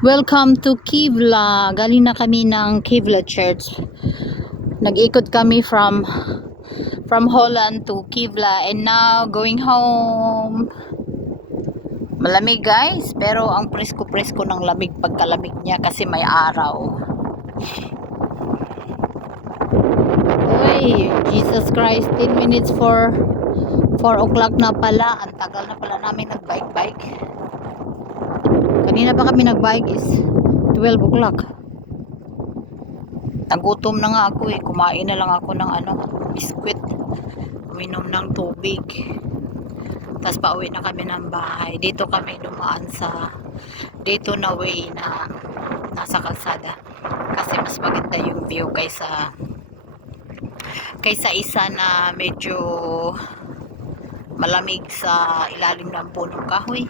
Welcome to Kivla. Galing na kami ng Kivla Church. Nag-ikot kami from Holland to Kivla and now going home. Malamig guys, pero ang presko-presko ng lamig pagkalamig niya kasi may araw. Uy, Jesus Christ, 10 minutes for 4 o'clock na pala. Ang tagal na pala namin nag-bike. Kanina pa kami nag-bike is 12 o'clock. Nagutom na nga ako eh. Kumain na lang ako ng biskwit. Uminom ng tubig. Tapos pauwi na kami ng bahay. Dito kami dumaan sa dito na way na nasa kalsada. Kasi mas maganda yung view kaysa isa na medyo malamig sa ilalim ng punong kahoy.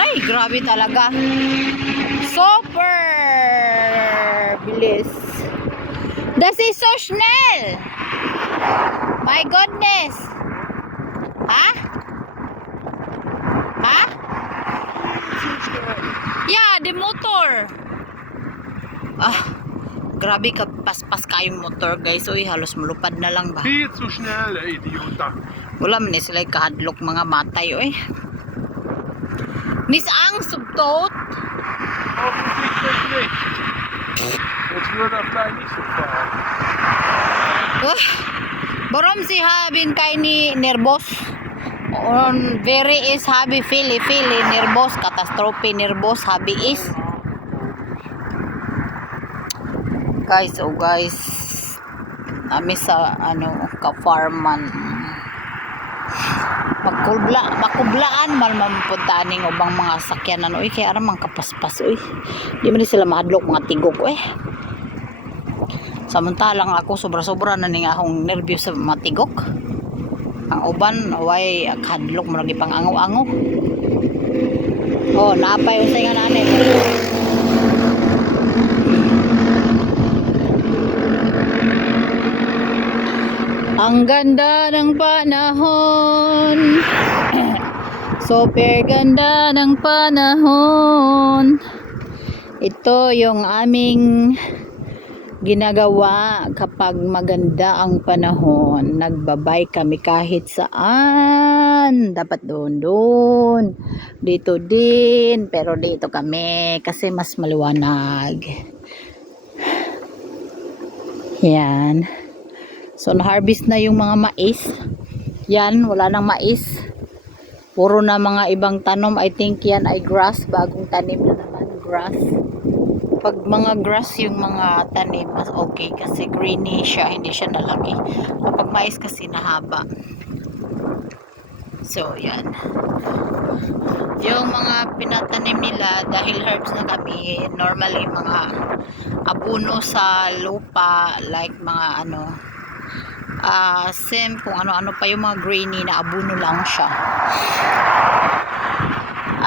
Nay, grabe talaga. Super bilis. Das ist so schnell. My goodness. Ha? Ha? Yeah, the motor. Grabe ka paspas kayong motor guys. Uy, halos malupad na lang ba? Viel zu schnell, Idiota. Wala man sila kahadlok mga matay oy. Nis ang subtot. Offensichtlich nicht. Jetzt wird er vielleicht nicht so fahren. Warum si Habin kay ni nervous? On very is habi fili nervous, catastrophe nervous habi is. Guys, nami sa ka-farman. Makublaan man mapuntaning ubang mga sakyanan oy kay ara man kapaspas oy. Di man sila mahadlok mga tigok oy. Samantalang ako sobra-sobra na ning akong nervyos sa mga tigok. Ang uban way hadlok mo lagi pang ango-ango. Oh, naapay usay nga nanay. Ang ganda ng panahon. Super ganda ng panahon. Ito yung aming ginagawa kapag maganda ang panahon. Nagbabay kami kahit saan. Dapat doon. Dito din. Pero dito kami kasi mas maliwanag. Yan. So, na-harvest na yung mga mais. Yan, wala nang mais. Puro na mga ibang tanom. I think yan ay grass. Bagong tanim na naman. Grass. Pag mga grass yung mga tanim, mas okay. Kasi greeny siya. Hindi siya nalaki. Kapag mais kasi nahaba. So, yan. Yung mga pinatanim nila, dahil herbs na kami, normally mga abuno sa lupa, like mga same kung ano-ano pa yung mga grainy na abuno lang siya.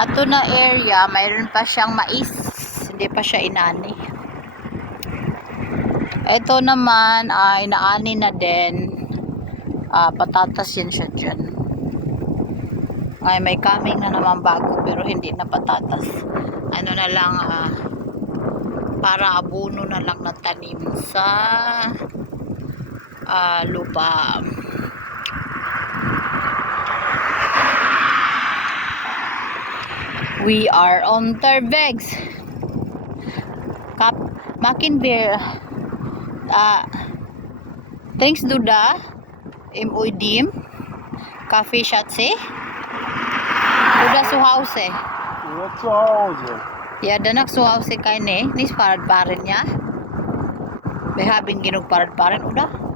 Ato na area, mayroon pa siyang mais. Hindi pa siya inani. Ito naman ay inaani na din. Patatas yan siya dyan. Ngayon may coming na naman bago pero hindi na patatas. Ano na lang, para abuno na lang na tanim sa lupa. We are on Tervegs. Makinbeer. Thanks Duda. Imuidim. Kaffee Schatze. Duda zu Hause. Oder zu Hause. Ja, danak zu Hause keine. Nis parad-parin niya. Behabin ginug parad-parin udah.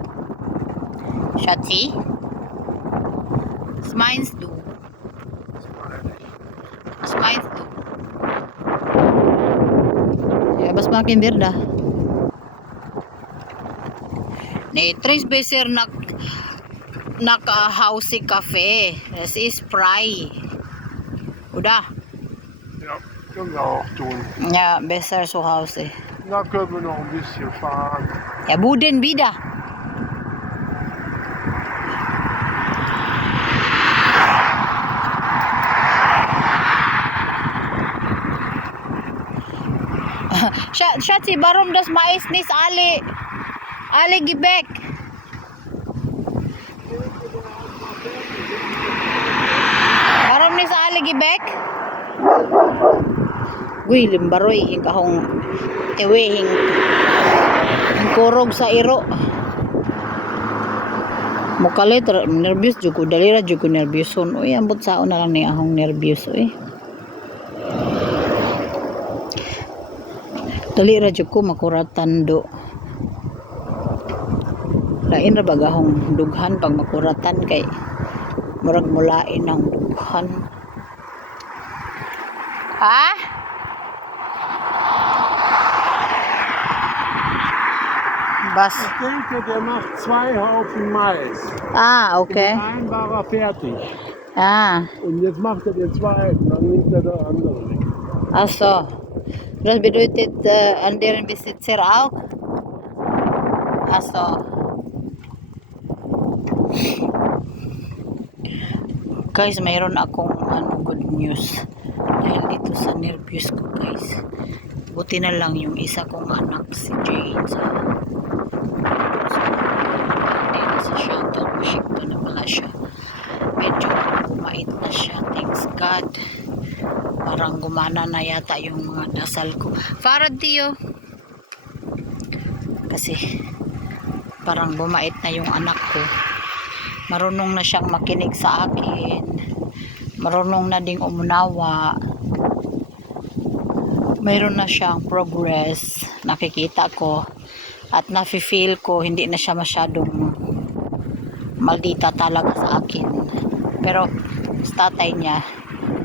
Schatzi. Was meinst du? Was meinst du? Ja, was makin wir da? Nee, tres beser nak Hause Kaffee. Das ist frei. Oder? Ja, können wir auch tun. Ja, besser zu Hause. Da können wir noch ein bisschen fahren. Ja, wo denn wieder? Schatzi, warum das Mais nicht alle Gebäck? Warum nicht alle Gebäck? Guy, limbaroy, hingkahong ewe, hingkurog sa iro. Mukalit, nervyos jugo, dalira jugo nervyoson. Uy, ambot sao na lang ni ahong nervyos, uy. Dalira jugo, makuratan do. Lain ra bagahong dughan pag makuratan kay murag mulain ang dughan. Ha? Was? Ich denke, der macht 2 Haufen Mais. Ah, okay. Einen war er fertig. Ah, Und jetzt macht er den zweiten, dann nimmt er den anderen. also. Das bedeutet, anderen Besitzer auch? Also. Guys, mayroon akong good news. Dahil dito sa nervyos ko, guys. Buti na lang yung isa kong anak, si Jane, sa shuttle. Ship ko na pala siya. Medyo bumait na siya. Thanks God. Parang gumana na yata yung mga dasal ko. Farad tiyo. Kasi parang bumait na yung anak ko. Marunong na siyang makinig sa akin. Marunong na ding umunawa. Mayroon na siyang progress. Nakikita ko. At nafe-feel ko hindi na siya masyadong maldita talaga sa akin. Pero sa tatay niya,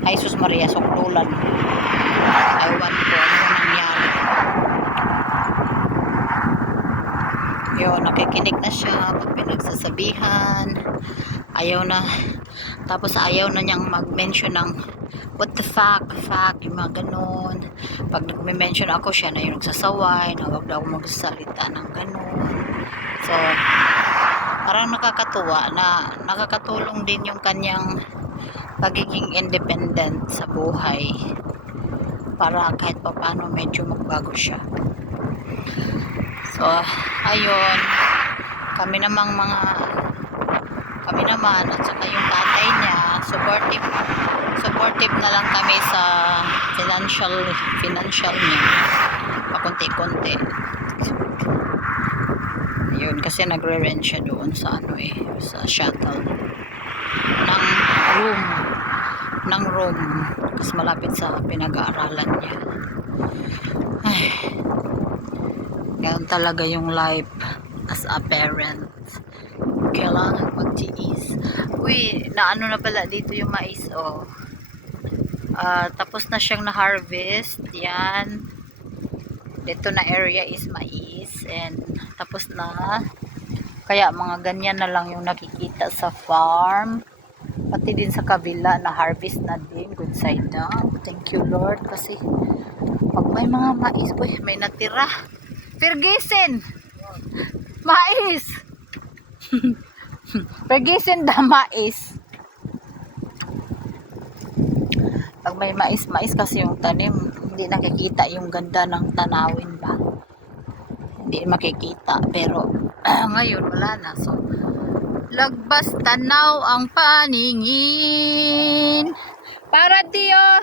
ay sus Maria, suklulan. Ewan ko ano nangyari. Yun, nakikinig na siya pag pinagsasabihan. Ayaw na. Tapos ayaw na niyang mag-mention ng what the fuck, yung mga ganun. Pag nag-mention ako, siya na yung nagsasaway, na wag daw magsalita ng ganun. So, parang nakakatuwa na nakakatulong din yung kanyang pagiging independent sa buhay para kahit pa paano medyo magbago siya. So, ayun, kami naman at saka yung tatay niya, supportive na lang kami sa financial niya, pakunti-kunti. Ayun, kasi nagre-rent siya doon sa sa shuttle ng room kasi malapit sa pinag-aaralan niya. Ay, ganun talaga yung life as a parent. Kailangan magtiis. Uy, naano na pala dito yung mais, oh. Tapos na siyang na-harvest. Yan. Dito na area is mais. And tapos na. Kaya mga ganyan na lang yung nakikita sa farm. Pati din sa kabila na harvest na din. Good side down. Thank you Lord. Kasi pag may mga mais, uy, may natira. Ferguson! Mais! Ferguson da mais. Pag may mais kasi yung tanim, hindi nakikita yung ganda ng tanawin ba. Hindi makikita. Pero ngayon wala na. So, lagbas tanaw ang paningin. Para tiyo!